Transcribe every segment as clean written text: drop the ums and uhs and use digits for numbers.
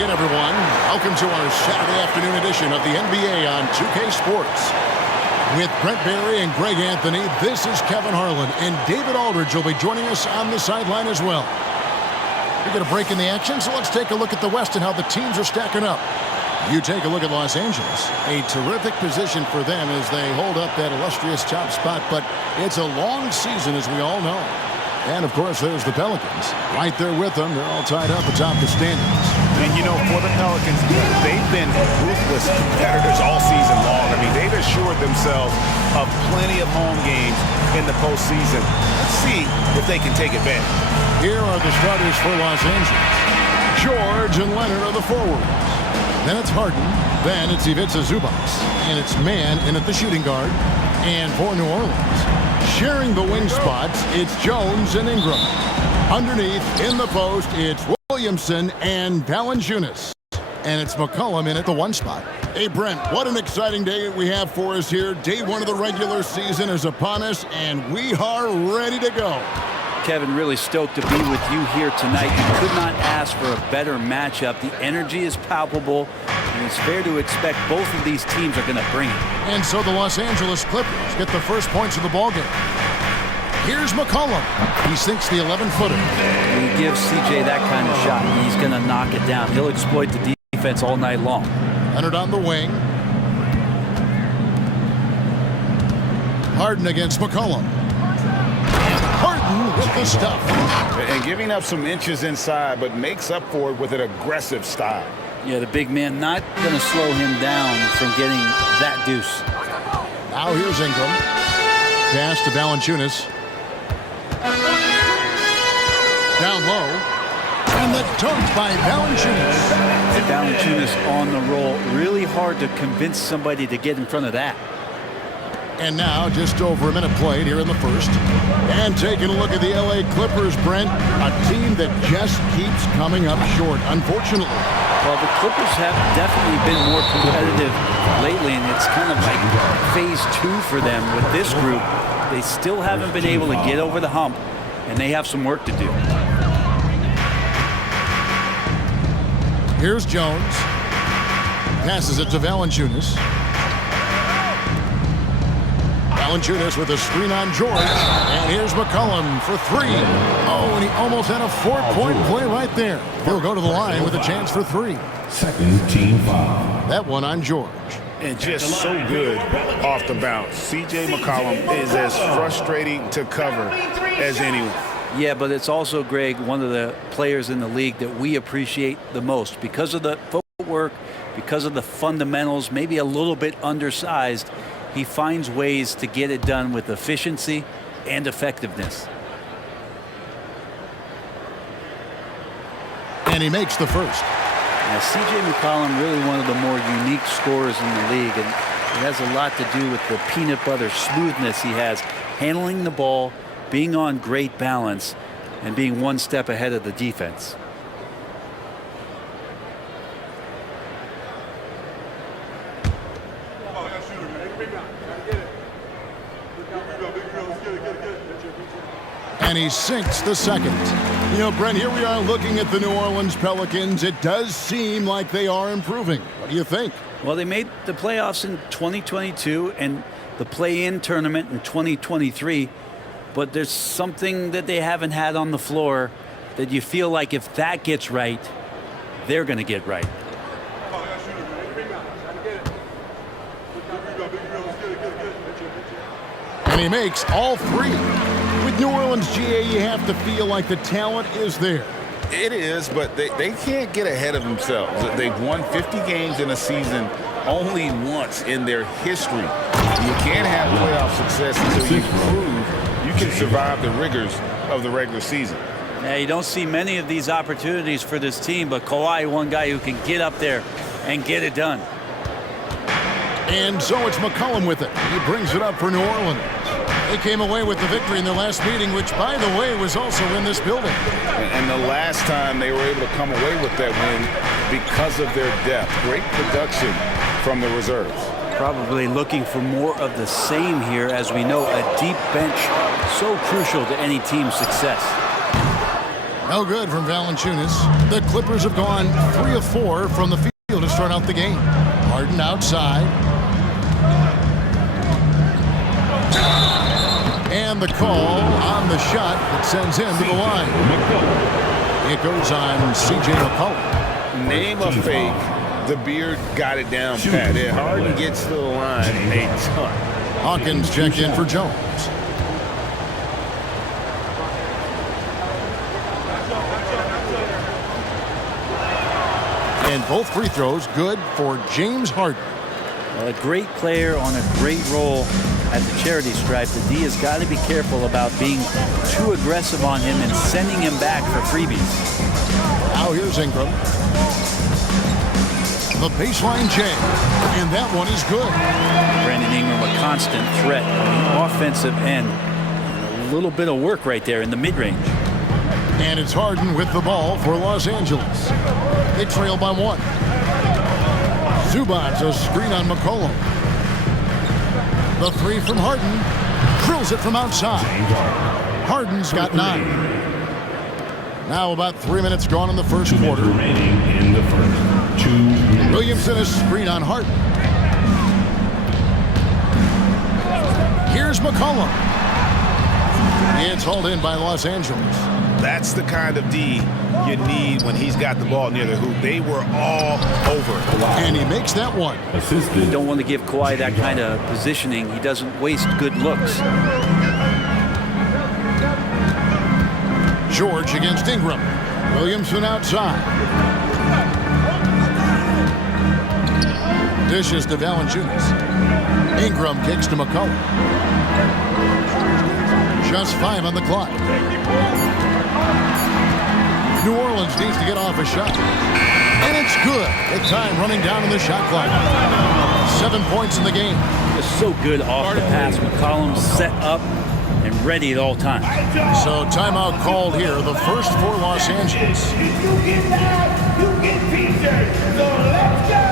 again, everyone. Welcome to our Saturday afternoon edition of the NBA on 2K Sports. With Brent Barry and Greg Anthony, this is Kevin Harlan, and David Aldridge will be joining us on the sideline as well. We're going to break in the action, so let's take a look at the West and how the teams are stacking up. You take a look at Los Angeles. A terrific position for them as they hold up that illustrious top spot, but it's a long season, as we all know. And, of course, there's the Pelicans. Right there with them. They're all tied up atop the standings. And, you know, for the Pelicans, they've been ruthless competitors all season long. I mean, they've assured themselves of plenty of home games in the postseason. Let's see if they can take advantage. Here are the starters for Los Angeles. George and Leonard are the forwards. Then it's Harden. Then it's Ivica Zubac. And it's Mann in at the shooting guard. And for New Orleans, sharing the wing spots, it's Jones and Ingram. Underneath, in the post, it's Williamson and Valanciunas. And it's McCollum in at the one spot. Hey, Brent, what an exciting day we have for us here. Day one of the regular season is upon us, and we are ready to go. Kevin, really stoked to be with you here tonight. You could not ask for a better matchup. The energy is palpable, and it's fair to expect both of these teams are going to bring it. And so the Los Angeles Clippers get the first points of the ballgame. Here's McCollum. He sinks the 11-footer. When you give CJ that kind of shot, he's going to knock it down. He'll exploit the defense all night long. Leonard on the wing. Harden against McCollum. Harden with the stuff. And giving up some inches inside, but makes up for it with an aggressive style. Yeah, the big man not going to slow him down from getting that deuce. Now here's Ingram. Pass to Valanciunas. Down low. And the dunk by Valanciunas. And Valanciunas on the roll. Really hard to convince somebody to get in front of that. And now, just over a minute played here in the first. And taking a look at the LA Clippers, Brent, a team that just keeps coming up short, unfortunately. Well, the Clippers have definitely been more competitive lately, and it's kind of like phase 2 for them with this group. They still haven't been able to get over the hump, and they have some work to do. Here's Jones. Passes it to Valanciunas. Valanciunas with a screen on George. And here's McCollum for three. Oh, and he almost had a 4-point play right there. He'll go to the line with a chance for three. Second team foul. That one on George. And just so good off the bounce. C.J. McCollum is as frustrating to cover as anyone. Yeah, but it's also, Greg, one of the players in the league that we appreciate the most. Because of the footwork, because of the fundamentals, maybe a little bit undersized, he finds ways to get it done with efficiency and effectiveness. And he makes the first. Now, C.J. McCollum, really one of the more unique scorers in the league, and it has a lot to do with the peanut butter smoothness he has, handling the ball, being on great balance, and being one step ahead of the defense. And he sinks the second. You know, Brent, here we are looking at the New Orleans Pelicans. It does seem like they are improving. What do you think? Well, they made the playoffs in 2022 and the play-in tournament in 2023. But there's something that they haven't had on the floor that you feel like if that gets right, they're going to get right. And he makes all three. With New Orleans, GA, you have to feel like the talent is there. It is, but they can't get ahead of themselves. They've won 50 games in a season only once in their history. You can't have playoff success until you prove you can survive the rigors of the regular season. Yeah, you don't see many of these opportunities for this team, but Kawhi, one guy who can get up there and get it done. And so it's McCollum with it. He brings it up for New Orleans. They came away with the victory in their last meeting, which, by the way, was also in this building. And the last time they were able to come away with that win because of their depth. Great production from the reserves. Probably looking for more of the same here. As we know, a deep bench so crucial to any team's success. No good from Valanciunas. The Clippers have gone 3 of 4 from the field to start out the game. Harden outside. And the call on the shot that sends him to the line. It goes on C.J. McCollum. Name a fake. The beard got it down pat. Harden gets to the line a ton. Hawkins checked in for Jones. And both free throws good for James Harden. Well, a great player on a great role at the charity stripe. The D has got to be careful about being too aggressive on him and sending him back for freebies. Now here's Ingram. The baseline J, and that one is good. Brandon Ingram, a constant threat on the offensive end. A little bit of work right there in the mid-range. And it's Harden with the ball for Los Angeles. They trail by 1. Zubac, a screen on McCollum. The 3 from Harden. Drills it from outside. Harden's got 9. Now about 3 minutes gone in the first quarter. Remaining in the first 2 minutes. Williamson, a screen on Harden. Here's McCollum. It's hauled in by Los Angeles. That's the kind of D you need when he's got the ball near the hoop. They were all over. And he makes that one. Assisted. You don't want to give Kawhi that kind of positioning. He doesn't waste good looks. George against Ingram. Williamson outside. Dishes to Valanciunas. Ingram kicks to McCollum. Just 5 on the clock. New Orleans needs to get off a shot. And it's good. The time running down on the shot clock. 7 points in the game. Just so good off the pass. McCollum set up and ready at all times. So timeout called here. The first for Los Angeles. If you get that, you get t-shirts. So let's go!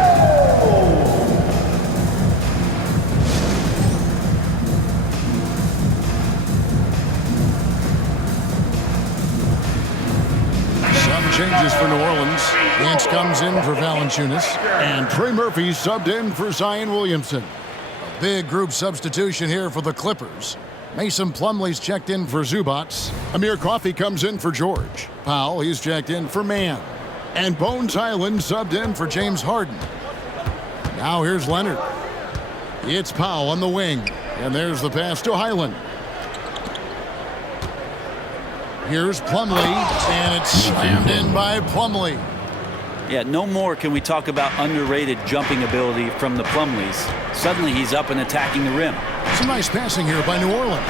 Changes for New Orleans. Ince comes in for Valanciunas. And Trey Murphy subbed in for Zion Williamson. A big group substitution here for the Clippers. Mason Plumlee's checked in for Zubac. Amir Coffey comes in for George. Powell, he's checked in for Mann. And Bones Highland subbed in for James Harden. Now here's Leonard. It's Powell on the wing. And there's the pass to Highland. Here's Plumlee, and it's slammed in by Plumlee. Yeah, no more can we talk about underrated jumping ability from the Plumlees. Suddenly he's up and attacking the rim. Some nice passing here by New Orleans.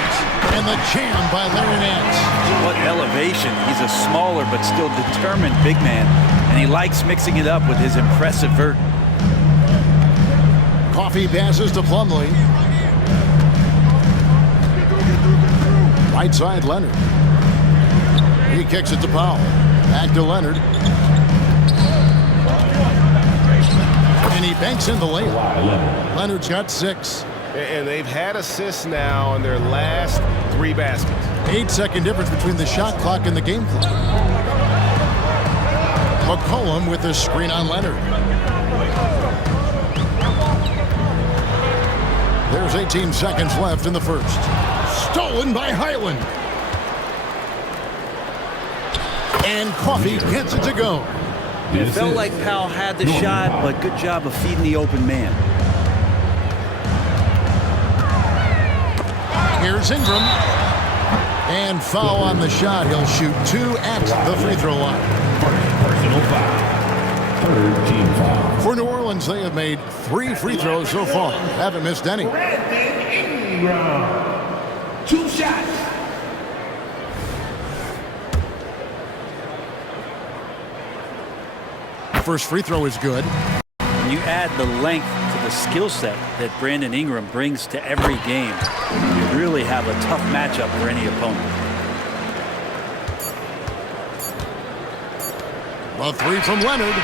And the jam by Larry Nance. What elevation. He's a smaller but still determined big man, and he likes mixing it up with his impressive vert. Coffey passes to Plumlee. Right side, Leonard. He kicks it to Powell. Back to Leonard. And he banks in the layup. Leonard's got 6. And they've had assists now in their last 3 baskets. 8-second difference between the shot clock and the game clock. McCollum with a screen on Leonard. There's 18 seconds left in the first. Stolen by Highland. And Coffey gets it to go. It felt like Powell had the shot, but good job of feeding the open man. Here's Ingram. And foul on the shot. He'll shoot 2 at the free throw line. Personal foul. Third team foul. For New Orleans, they have made 3 free throws so far. Haven't missed any. Brandon Ingram. 2 shots. First free throw is good. When you add the length to the skill set that Brandon Ingram brings to every game, you really have a tough matchup for any opponent. A 3 from Leonard.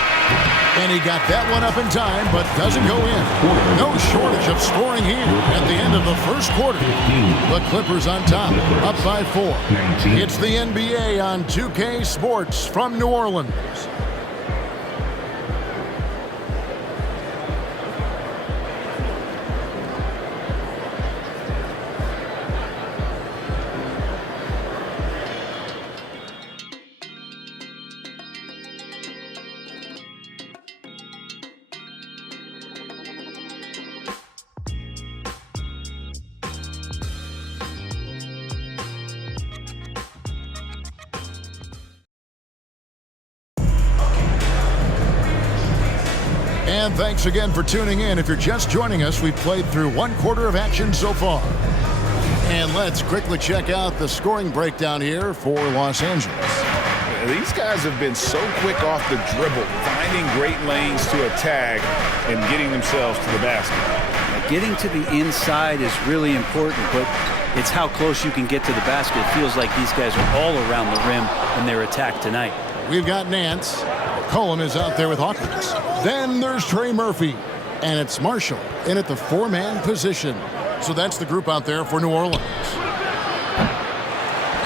And he got that one up in time, but doesn't go in. No shortage of scoring here at the end of the first quarter. The Clippers on top, up by 4. It's the NBA on 2K Sports from New Orleans. And thanks again for tuning in. If you're just joining us, we've played through 1 quarter of action so far. And let's quickly check out the scoring breakdown here for Los Angeles. These guys have been so quick off the dribble, finding great lanes to attack and getting themselves to the basket. Getting to the inside is really important, but it's how close you can get to the basket. It feels like these guys are all around the rim in their attack tonight. We've got Nance. Cullum is out there with Hawkins. Then there's Trey Murphy. And it's Marshall in at the 4-man position. So that's the group out there for New Orleans.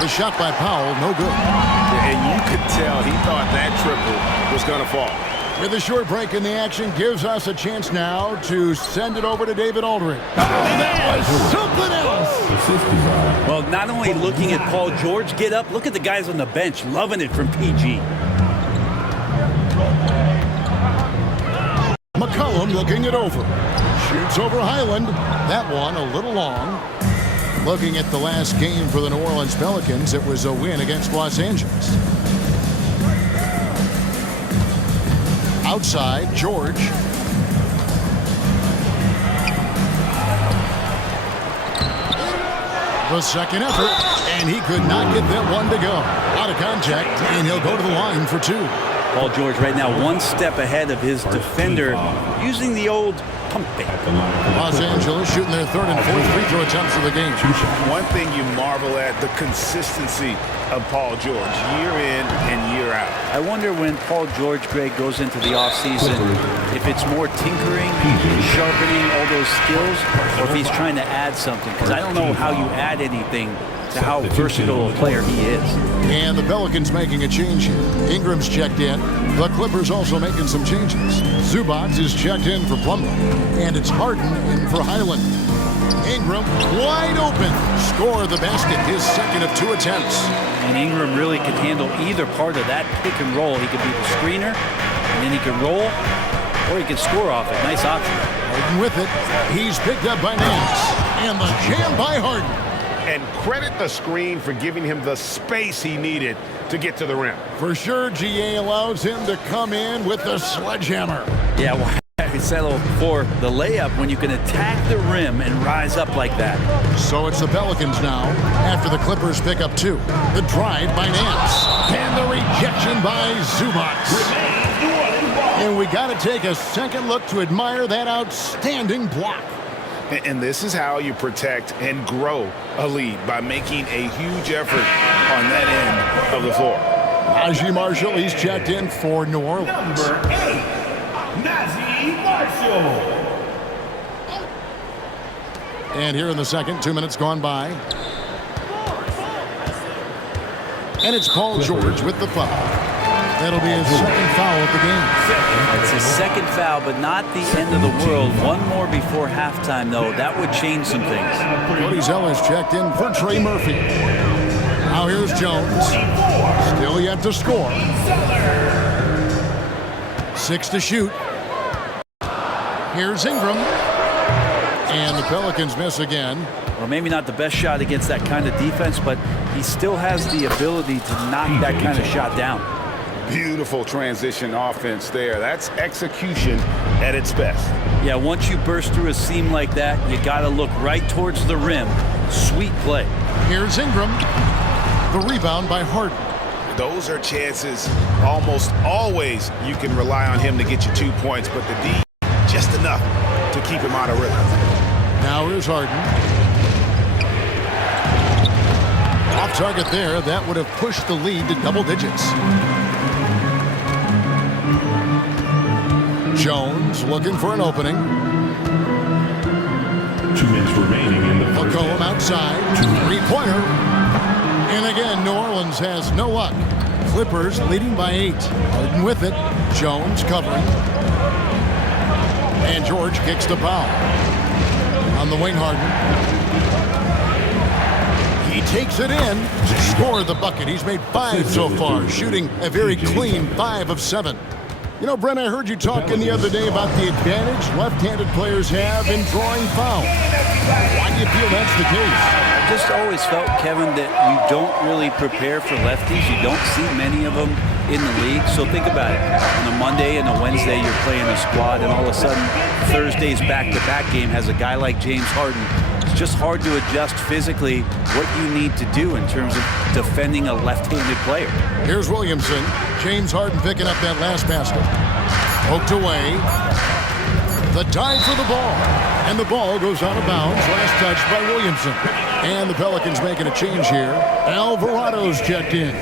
The shot by Powell, no good. And you could tell he thought that triple was going to fall. With a short break in the action, gives us a chance now to send it over to David Aldridge. That was something else. Well, not only looking at Paul George get up, look at the guys on the bench loving it from PG. McCollum looking it over. Shoots over Highland. That one a little long. Looking at the last game for the New Orleans Pelicans, it was a win against Los Angeles. Outside, George. The second effort, and he could not get that one to go. Out of contact, and he'll go to the line for 2. Paul George right now 1 step ahead of his defender, using the old pump fake. Los Angeles shooting their 3rd and 4th free throw attempts of the game. One thing you marvel at, the consistency of Paul George, year in and year out. I wonder when Paul George, Greg, goes into the offseason, if it's more tinkering, sharpening all those skills, or if he's trying to add something. Because I don't know how you add anything to how versatile a player he is. And the Pelicans making a change here. Ingram's checked in. The Clippers also making some changes. Zubac is checked in for Plumlee. And it's Harden in for Highland. Ingram wide open. Score the basket, his 2nd of 2 attempts. And Ingram really can handle either part of that pick and roll. He could be the screener, and then he can roll, or he can score off it. Nice option. Harden with it. He's picked up by Nance. And the jam by Harden. And credit the screen for giving him the space he needed to get to the rim. For sure, GA allows him to come in with the sledgehammer. Yeah, well, I settle for the layup when you can attack the rim and rise up like that. So it's the Pelicans now after the Clippers pick up 2. The drive by Nance. And the rejection by Zubac. And we got to take a second look to admire that outstanding block. And this is how you protect and grow a lead, by making a huge effort on that end of the floor. Najee Marshall, he's checked in for New Orleans. Number 8, Najee Marshall. And here in the second, 2 minutes gone by. And it's Paul George with the foul. That'll be his 2nd foul at the game. It's his 2nd foul, but not the end of the world. One more before halftime, though. That would change some things. Cody Zeller's checked in for Trey Murphy. Now here's Jones. Still yet to score. 6 to shoot. Here's Ingram. And the Pelicans miss again. Well, maybe not the best shot against that kind of defense, but he still has the ability to knock that kind of shot down. Beautiful transition offense there. That's execution at its best. Yeah, once you burst through a seam like that, you got to look right towards the rim. Sweet play. Here's Ingram. The rebound by Harden. Those are chances almost always you can rely on him to get you 2 points, but the D just enough to keep him out of rhythm. Now here's Harden. Off target there. That would have pushed the lead to double digits. Jones looking for an opening. 2 minutes remaining in the first McCollum half. outside. Three-pointer. And again, New Orleans has no luck. Clippers leading by 8. Harden with it. Jones covering. And George kicks the foul. On the wing, Harden. He takes it in. Score the bucket. He's made 5 so far, shooting a very clean 5 of 7. You know, Brent, I heard you talking the other day about the advantage left-handed players have in drawing fouls. Why do you feel that's the case? I just always felt, Kevin, that you don't really prepare for lefties. You don't see many of them in the league. So think about it. On a Monday and a Wednesday, you're playing a squad, and all of a sudden, Thursday's back-to-back game has a guy like James Harden. It's just hard to adjust physically what you need to do in terms of defending a left-handed player. Here's Williamson. James Harden picking up that last basket. Poked away. The dive for the ball. And the ball goes out of bounds. Last touch by Williamson. And the Pelicans making a change here. Alvarado's checked in.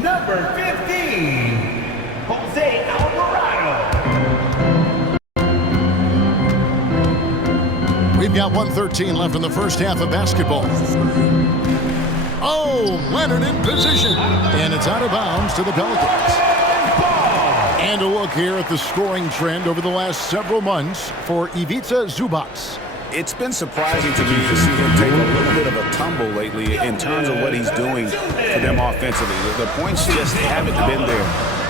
Number 15, Jose Alvarado. We've got 1:13 left in the first half of basketball. Oh, Leonard in position. And it's out of bounds to the Pelicans. And a look here at the scoring trend over the last several months for Ivica Zubac. It's been surprising to me to see him take a little bit of a tumble lately in terms of what he's doing for them offensively. The points just haven't been there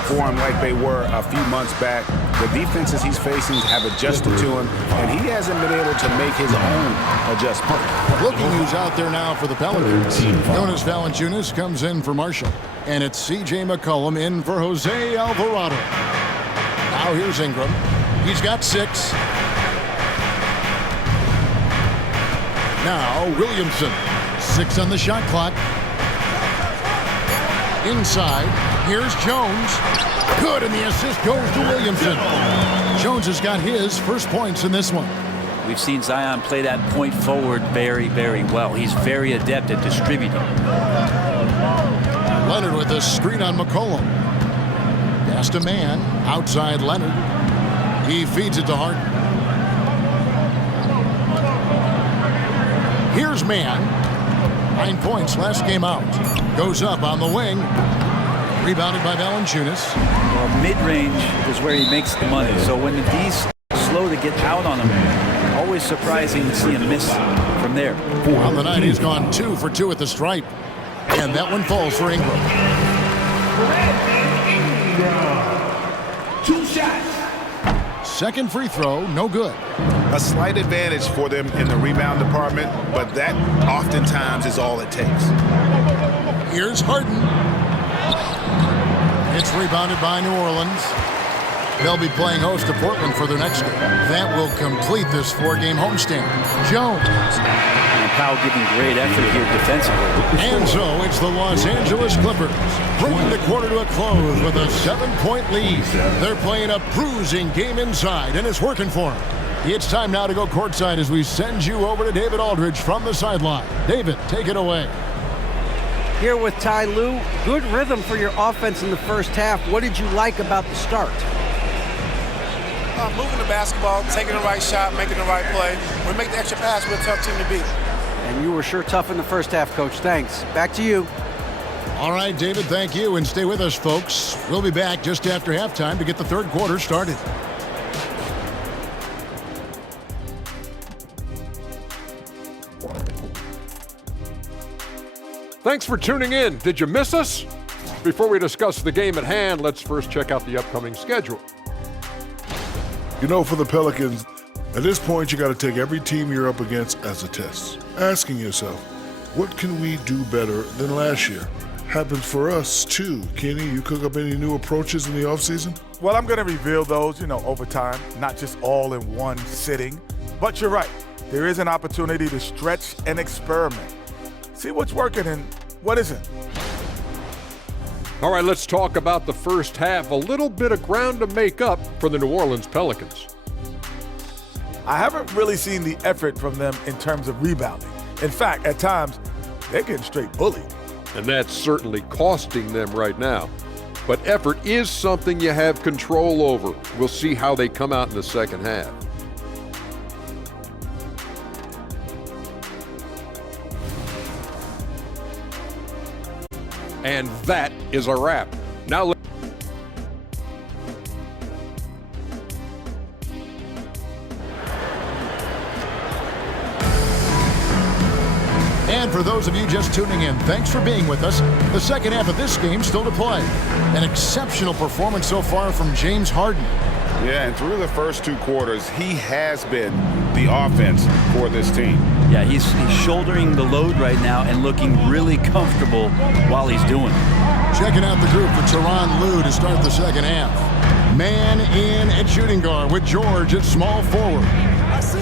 for him like they were a few months back. The defenses he's facing have adjusted to him, and he hasn't been able to make his own adjustment. Looking who's out there now for the Pelicans. Jonas Valanciunas comes in for Marshall. And it's C.J. McCollum in for Jose Alvarado. Now here's Ingram. He's got 6. Now Williamson. 6 on the shot clock. Inside. Here's Jones. Good, and the assist goes to Williamson. Jones has got his first points in this one. We've seen Zion play that point forward very, very well. He's very adept at distributing. Leonard with a screen on McCollum. Past a man. Outside Leonard. He feeds it to Harden. Here's Mann. 9 points last game out. Goes up on the wing. Rebounded by Valanciunas. Well, mid-range is where he makes the money. So when the D's slow to get out on him, always surprising to see him miss from there. On the night, he's gone 2 for 2 at the stripe. And that one falls for Ingram. 2 shots. Second free throw, no good. A slight advantage for them in the rebound department, but that oftentimes is all it takes. Here's Harden. It's rebounded by New Orleans. They'll be playing host to Portland for their next game. That will complete this 4-game homestand. Jones. And Powell giving great effort here defensively. And so it's the Los Angeles Clippers bringing the quarter to a close with a 7-point lead. They're playing a bruising game inside, and it's working for them. It's time now to go courtside as we send you over to David Aldridge from the sideline. David, take it away. Here with Ty Lue, good rhythm for your offense in the first half. What did you like about the start? Moving the basketball, taking the right shot, making the right play. When we make the extra pass, we're a tough team to beat. And you were sure tough in the first half, Coach. Thanks. Back to you. All right, David, thank you. And stay with us, folks. We'll be back just after halftime to get the third quarter started. Thanks for tuning in. Did you miss us? Before we discuss the game at hand, let's first check out the upcoming schedule. You know, for the Pelicans, at this point, you got to take every team you're up against as a test. Asking yourself, what can we do better than last year? Happens for us, too. Kenny, you cook up any new approaches in the offseason? Well, I'm going to reveal those, over time, not just all in one sitting. But you're right. There is an opportunity to stretch and experiment. See what's working and what isn't. All right, let's talk about the first half. A little bit of ground to make up for the New Orleans Pelicans. I haven't really seen the effort from them in terms of rebounding. In fact, at times, they're getting straight bullied. And that's certainly costing them right now. but effort is something you have control over. We'll see how they come out in the second half. And that is a wrap. Now And for those of you just tuning in, thanks for being with us. The second half of this game still to play. An exceptional performance so far from James Harden. Yeah, and through the first 2 quarters, he has been the offense for this team. Yeah, he's shouldering the load right now and looking really comfortable while he's doing it. Checking out the group for Tyronn Lue to start the second half. Man in at shooting guard with George at small forward.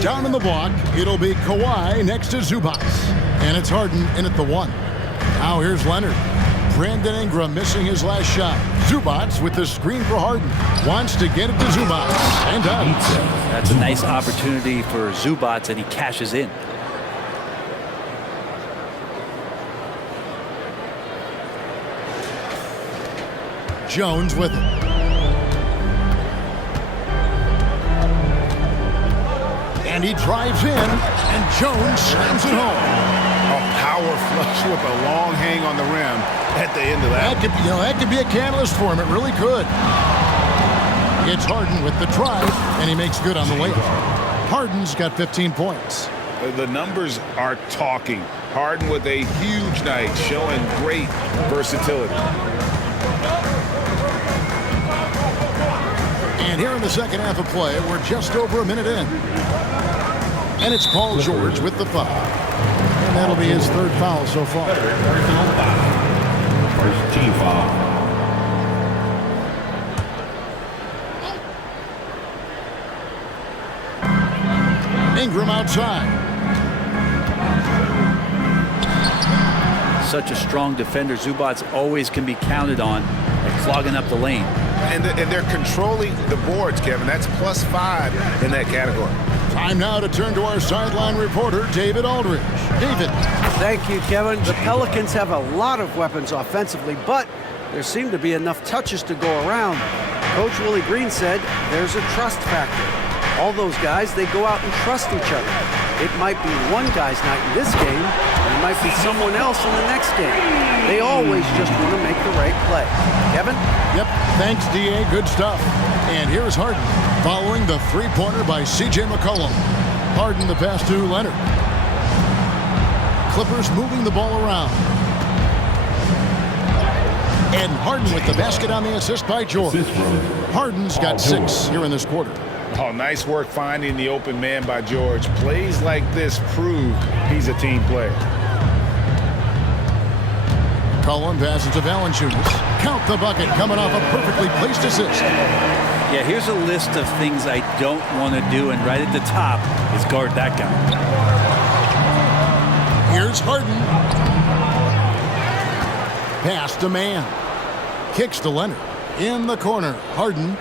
Down in the block, it'll be Kawhi next to Zubac. And it's Harden in at the 1. Now here's Leonard. Brandon Ingram missing his last shot. Zubac with the screen for Harden. Wants to get it to Zubac. And does. That's a nice opportunity for Zubac, and he cashes in. Jones with it. And he drives in, and Jones slams it home. A power flush with a long hang on the rim at the end of that. That could be a catalyst for him. It really could. It's Harden with the drive, and he makes good on the layup. Harden's got 15 points. The numbers are talking. Harden with a huge night, showing great versatility. And here in the second half of play, we're just over a minute in. And it's Paul George with the foul. And that'll be his 3rd foul so far. First team foul. Ingram outside. Such a strong defender. Zubac always can be counted on at clogging up the lane. And they're controlling the boards, Kevin. That's +5 in that category. Time now to turn to our sideline reporter, David Aldridge. David. Thank you, Kevin. The Pelicans have a lot of weapons offensively, but there seem to be enough touches to go around. Coach Willie Green said there's a trust factor. All those guys, they go out and trust each other. It might be one guy's night in this game, and it might be someone else in the next game. They always just want to make the right play. Kevin? Yep, thanks, D.A. Good stuff. And here's Harden, following the 3-pointer by C.J. McCollum. Harden the pass to Leonard. Clippers moving the ball around. And Harden with the basket on the assist by George. Harden's got 6 here in this quarter. Oh, nice work finding the open man by George. Plays like this prove he's a team player. Cullen passes to Valanciunas. Count the bucket coming off a perfectly placed assist. Yeah, here's a list of things I don't want to do, and right at the top is guard that guy. Here's Harden. Pass to man. Kicks to Leonard. In the corner, Harden.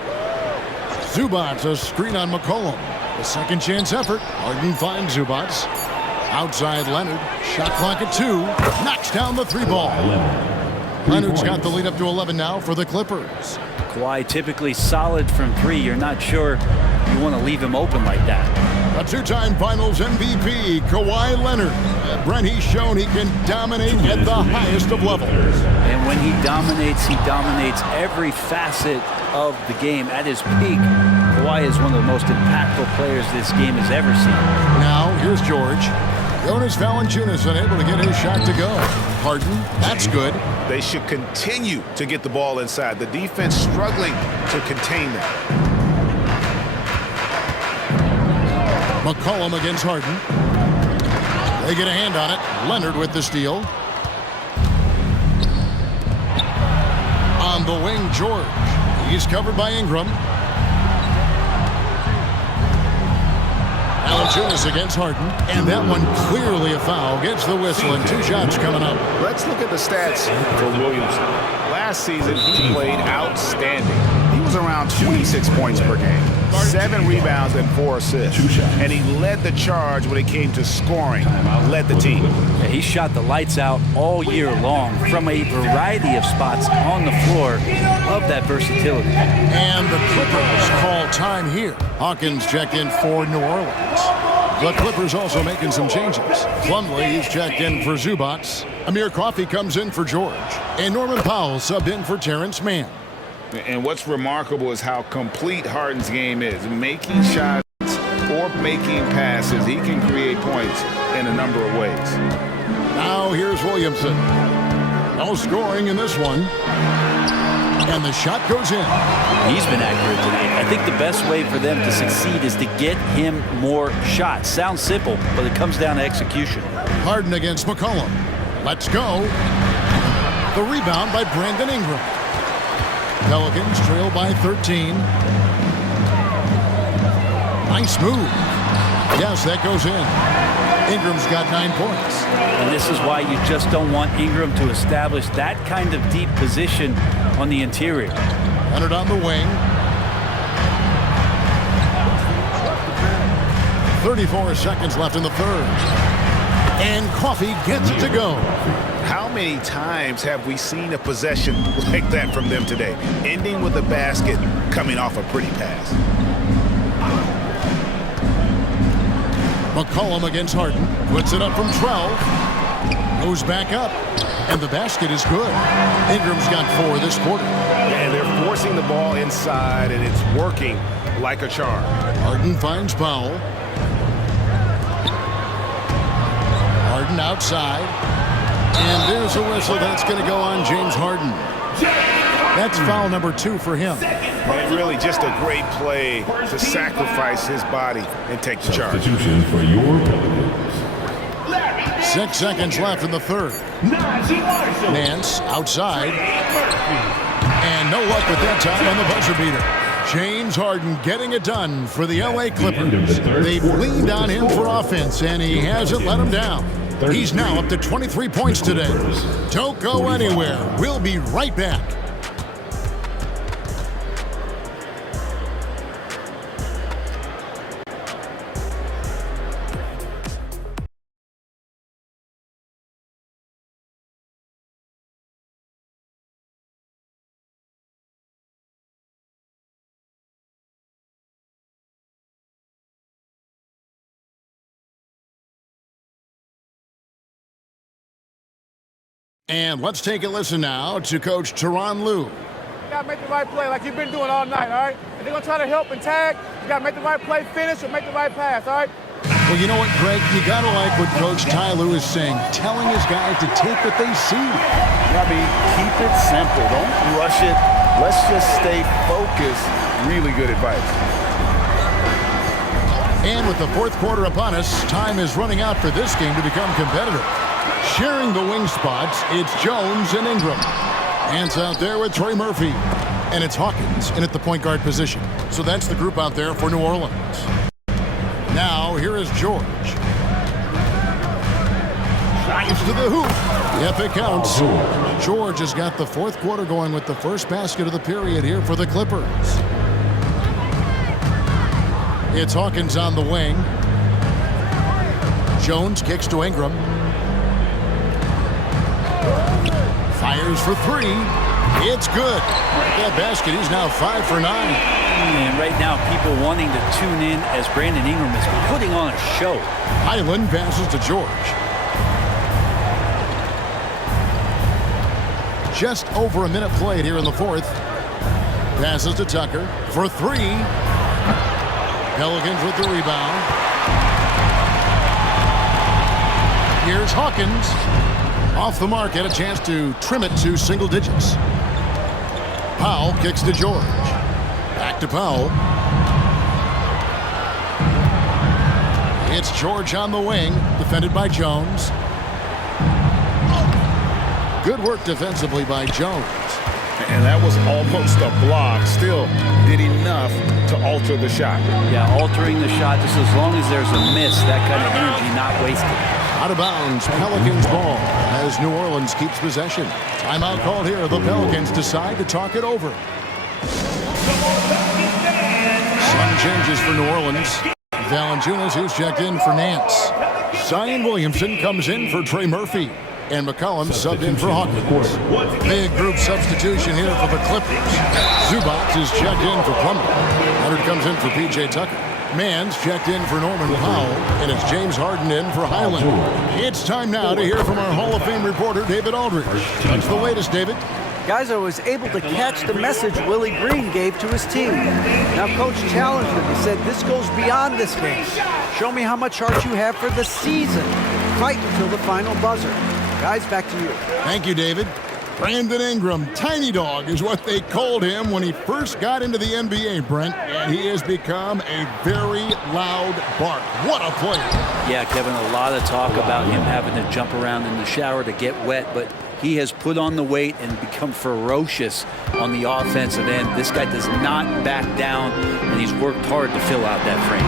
Zubac, a screen on McCollum. The second chance effort. Harden finds Zubac. Outside Leonard. Shot clock at 2. Knocks down the 3 ball. Leonard's got the lead up to 11 now for the Clippers. Kawhi typically solid from 3. You're not sure you want to leave him open like that. A 2-time Finals MVP, Kawhi Leonard. Brent, he's shown he can dominate at the highest of levels. And when he dominates every facet of the game. At his peak, Kawhi is one of the most impactful players this game has ever seen. Now, here's George. Jonas Valanciunas unable to get his shot to go. Harden, that's good. They should continue to get the ball inside. The defense struggling to contain that. McCollum against Harden. They get a hand on it. Leonard with the steal. On the wing, George. He's covered by Ingram. Valanciunas against Harden. And that one clearly a foul. Gets the whistle and 2 shots coming up. Let's look at the stats for Williams. Last season, he played outstanding. He was averages around 26 points per game, 7 rebounds and 4 assists. And he led the charge when it came to scoring, led the team. Yeah, he shot the lights out all year long from a variety of spots on the floor. Love that versatility. And the Clippers call time here. Hawkins checked in for New Orleans. The Clippers also making some changes. Plumlee is checked in for Zubac. Amir Coffey comes in for George. And Norman Powell subbed in for Terrence Mann. And what's remarkable is how complete Harden's game is. Making shots or making passes, he can create points in a number of ways. Now here's Williamson. No scoring in this one. And the shot goes in. He's been accurate tonight. I think the best way for them to succeed is to get him more shots. Sounds simple, but it comes down to execution. Harden against McCollum. Let's go. The rebound by Brandon Ingram. Pelicans trail by 13. Nice move. Yes, that goes in. Ingram's got 9 points. And this is why you just don't want Ingram to establish that kind of deep position on the interior. Leonard on the wing. 34 seconds left in the third. And Coffey gets it to go. How many times have we seen a possession like that from them today? Ending with a basket, coming off a pretty pass. McCollum against Harden. Puts it up from 12. Goes back up. And the basket is good. Ingram's got 4 this quarter. And they're forcing the ball inside, and it's working like a charm. Harden finds Powell. Harden outside. And there's a whistle that's going to go on James Harden. That's foul number 2 for him. And really just a great play to sacrifice his body and take the charge. Substitution for your Pelicans. 6 seconds left in the third. Nance outside. And no luck with that time on the buzzer beater. James Harden getting it done for the LA Clippers. They've leaned on him for offense, and he hasn't let them down. He's now up to 23 points today. Don't go anywhere. We'll be right back. And let's take a listen now to Coach Tyronn Lue. You got to make the right play like you've been doing all night, all right? If they're going to try to help and tag, you got to make the right play, finish, or make the right pass, all right? Well, you know what, Greg? You got to like what Coach Ty Lue is saying, telling his guys to take what they see. I mean, keep it simple. Don't rush it. Let's just stay focused. Really good advice. And with the fourth quarter upon us, time is running out for this game to become competitive. Sharing the wing spots, it's Jones and Ingram. Hands out there with Trey Murphy. And it's Hawkins in at the point guard position. So that's the group out there for New Orleans. Now, here is George. Drives to the hoop. Yep, it counts. George has got the fourth quarter going with the first basket of the period here for the Clippers. It's Hawkins on the wing. Jones kicks to Ingram. Fires for 3. It's good. That basket, he's now 5 for 9. And right now, people wanting to tune in as Brandon Ingram is putting on a show. Highland passes to George. Just over a minute played here in the fourth. Passes to Tucker for 3. Pelicans with the rebound. Here's Hawkins. Off the mark, had a chance to trim it to single digits. Powell kicks to George. Back to Powell. It's George on the wing, defended by Jones. Good work defensively by Jones. And that was almost a block. Still did enough to alter the shot. Yeah, altering the shot just as long as there's a miss, that kind of energy not wasted. Out of bounds, Pelicans ball as New Orleans keeps possession. Timeout called here. The Pelicans decide to talk it over. Some changes for New Orleans. Valanciunas, who's checked in for Nance. Zion Williamson comes in for Trey Murphy. And McCollum subbed in for Hawkins. Big group substitution here for the Clippers. Zubac is checked in for Plumlee. Leonard comes in for P.J. Tucker. Mann's checked in for Norman Powell, and it's James Harden in for Highland. It's time now to hear from our Hall of Fame reporter, David Aldridge. What's the latest, David? Guys, I was able to catch the message Willie Green gave to his team. Now, Coach challenged him. He said, this goes beyond this game. Show me how much heart you have for the season. Fight until the final buzzer. Guys, back to you. Thank you, David. Brandon Ingram, Tiny Dog is what they called him when he first got into the NBA, Brent, and he has become a very loud bark. What a player. Yeah, Kevin, a lot of talk about him having to jump around in the shower to get wet, but he has put on the weight and become ferocious on the offensive end. This guy does not back down, and he's worked hard to fill out that frame.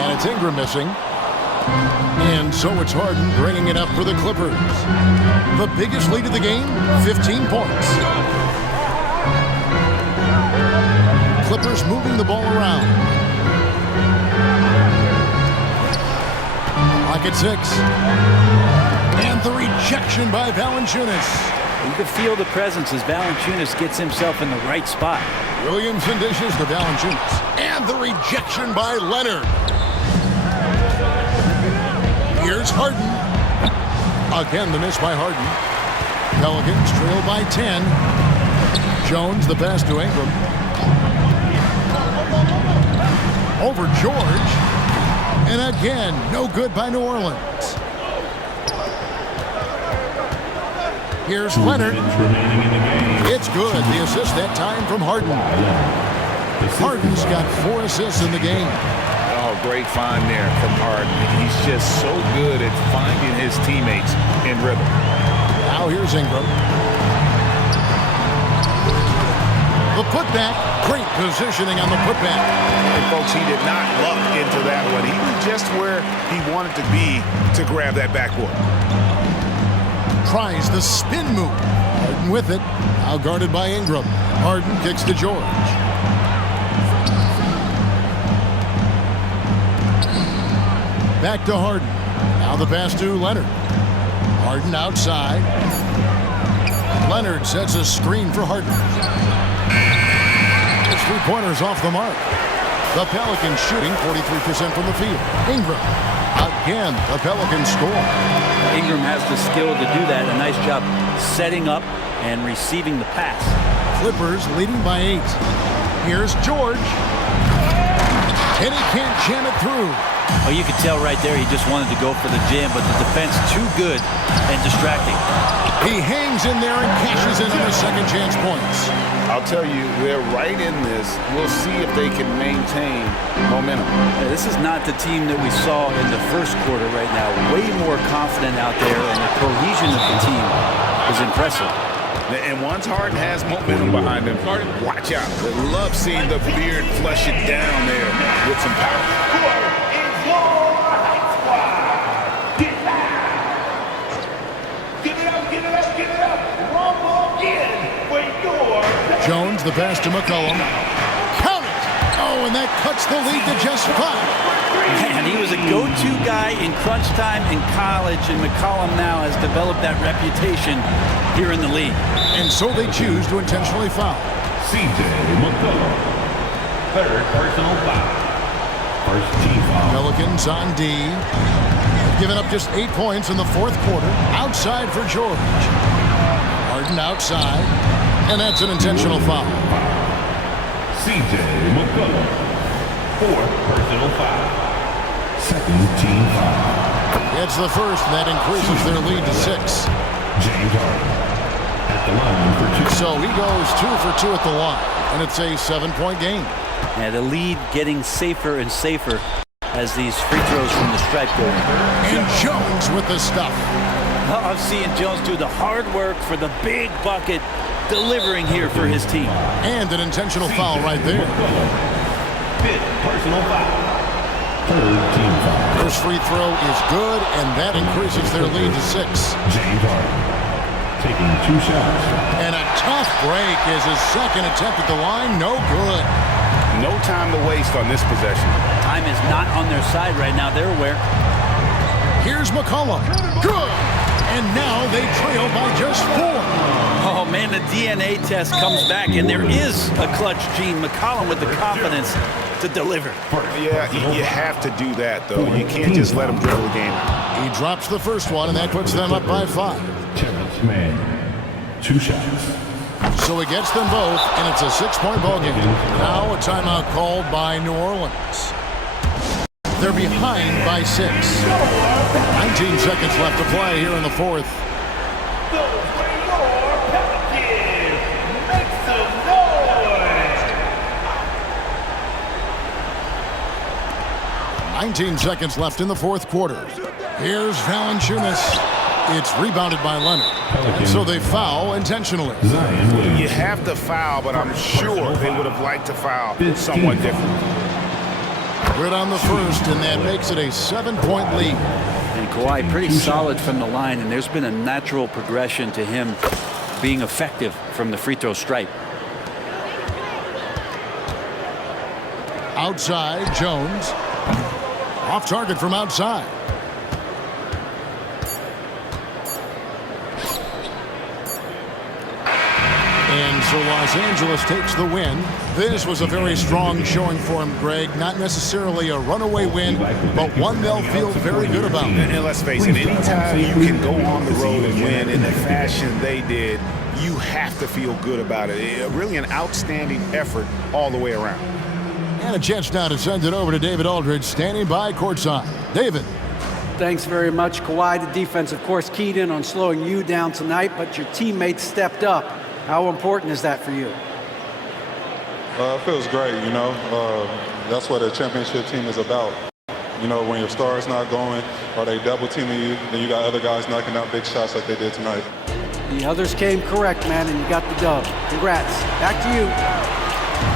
And it's Ingram missing. And so it's Harden bringing it up for the Clippers. The biggest lead of the game, 15 points. Clippers moving the ball around. Clock at 6. And the rejection by Valanciunas. You can feel the presence as Valanciunas gets himself in the right spot. Williamson dishes to Valanciunas. And the rejection by Leonard. Here's Harden. Again, the miss by Harden. Pelicans trail by 10. Jones, the pass to Ingram. Over George. And again, no good by New Orleans. Here's Leonard. It's good. The assist that time from Harden. Harden's got 4 assists in the game. Oh, great find there from Harden. He's just so good at finding his teammates in rhythm. Now here's Ingram. The putback. Great positioning on the putback. And folks, he did not luck into that one. He was just where he wanted to be to grab that backboard. Tries the spin move. Harden with it. Now guarded by Ingram. Harden kicks to George. Back to Harden. Now the pass to Leonard. Harden outside. Leonard sets a screen for Harden. His 3-pointers off the mark. The Pelicans shooting 43% from the field. Ingram. Again, the Pelicans score. Ingram has the skill to do that. A nice job setting up and receiving the pass. Clippers leading by 8. Here's George. And he can't jam it through. Oh, you could tell right there he just wanted to go for the jam, but the defense too good and distracting. He hangs in there and cashes in on the second chance points. I'll tell you, they're right in this. We'll see if they can maintain momentum. This is not the team that we saw in the first quarter right now. Way more confident out there, and the cohesion of the team is impressive. And once Harden has momentum behind him, watch out. I love seeing the beard flush it down there with some power. Jones, the pass to McCollum. Count it! Oh, and that cuts the lead to just 5. Man, he was a go-to guy in crunch time in college, and McCollum now has developed that reputation here in the league. And so they choose to intentionally foul. C.J. McCollum. Third personal foul. First team foul. Pelicans on D. Giving up just 8 points in the fourth quarter. Outside for George. Harden outside. And that's an intentional foul. C.J. McCollum. Fourth personal foul. Second team foul. It's the first, and that increases their lead to 6. James Harden at the line for 2. So he goes 2 for 2 at the line, and it's a 7-point game. Yeah, the lead getting safer and safer as these free throws from the stripe go in. And Jones with the stuff. I'm seeing Jones do the hard work for the big bucket, delivering here for his team. And an intentional foul right there. Fifth personal foul. Third team foul. First free throw is good, and that increases their lead to 6. James Harden taking 2 shots. And a tough break is his second attempt at the line. No good. No time to waste on this possession. Time is not on their side right now. They're aware. Here's McCollum. Good. And now they trail by just 4. Oh, man, the DNA test comes back, and there is a clutch gene. McCollum with the confidence to deliver. Yeah, you have to do that, though. You can't just let him dribble the game. He drops the first one, and that puts them up by 5. Terrence Mann, 2 shots. So he gets them both, and it's a 6-point ball game. Now a timeout called by New Orleans. They're behind by 6. 19 seconds left to play here in the 4th. 19 seconds left in the 4th quarter. Here's Valanciunas. It's rebounded by Leonard. So they foul intentionally. You have to foul, but I'm sure they would have liked to foul somewhat different. Good on the first, and that makes it a 7-point lead. And Kawhi pretty solid from the line, and there's been a natural progression to him being effective from the free throw stripe. Outside, Jones. Off target from outside. And so Los Angeles takes the win. This was a very strong showing for him, Greg. Not necessarily a runaway win, but one they'll feel very good about. And let's face it, anytime you can go on the road and win in the fashion they did, you have to feel good about it. Really an outstanding effort all the way around. And a chance now to send it over to David Aldridge, standing by courtside. David. Thanks very much, Kawhi. The defense, of course, keyed in on slowing you down tonight, but your teammates stepped up. How important is that for you? It feels great, you know. That's what a championship team is about. You know, when your star's not going or they double teaming you, then you got other guys knocking out big shots like they did tonight. The others came correct, man, and you got the dub. Congrats. Back to you.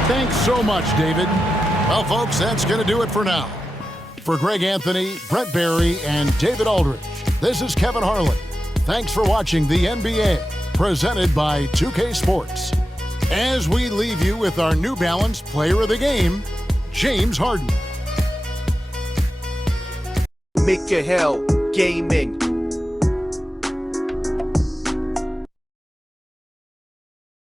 Thanks so much, David. Well, folks, that's going to do it for now. For Greg Anthony, Brent Barry, and David Aldridge, this is Kevin Harlan. Thanks for watching the NBA, presented by 2K Sports. As we leave you with our New Balance Player of the Game, James Harden. Make your hell gaming.